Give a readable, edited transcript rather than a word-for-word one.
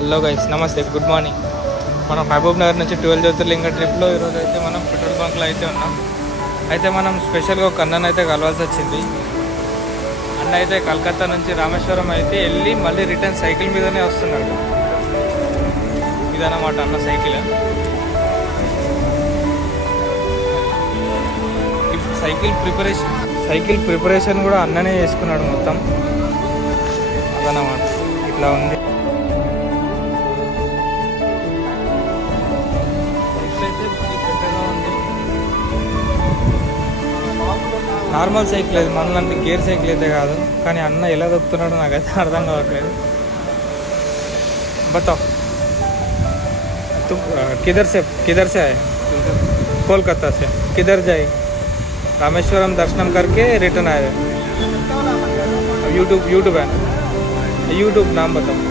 Hello guys, నమస్తే, good morning. మనం మహబూబ్ నగర్ నుంచి 12 జ్యోతిర్లింగ ట్రిప్లో ఈరోజు అయితే మనం పెట్రోల్ బంక్లో అయితే ఉన్నాం. అయితే మనం స్పెషల్గా ఒక అన్నను అయితే కలవాల్సి వచ్చింది. అన్న అయితే కలకత్తా నుంచి రామేశ్వరం అయితే వెళ్ళి మళ్ళీ రిటర్న్ సైకిల్ మీదనే వస్తున్నాడు. ఇదన్నమాట అన్న సైకిల్. సైకిల్ ప్రిపరేషన్ కూడా అన్ననే చేసుకున్నాడు మొత్తం. అదన్నమాట, ఇట్లా ఉంది. నార్మల్ సైకిల్ అది, మనలాంటి గేర్ సైకిల్ అయితే కాదు. కానీ అన్న ఎలా దొక్కుతున్నాడో నాకైతే అర్థం కావట్లేదు. बताओ तुम किधर से आए? कोलकाता से. किधर जाए? रामेश्वरम दर्शन करके रिटर्न आए. यूट्यूब है. यूट्यूब नाम बताओ.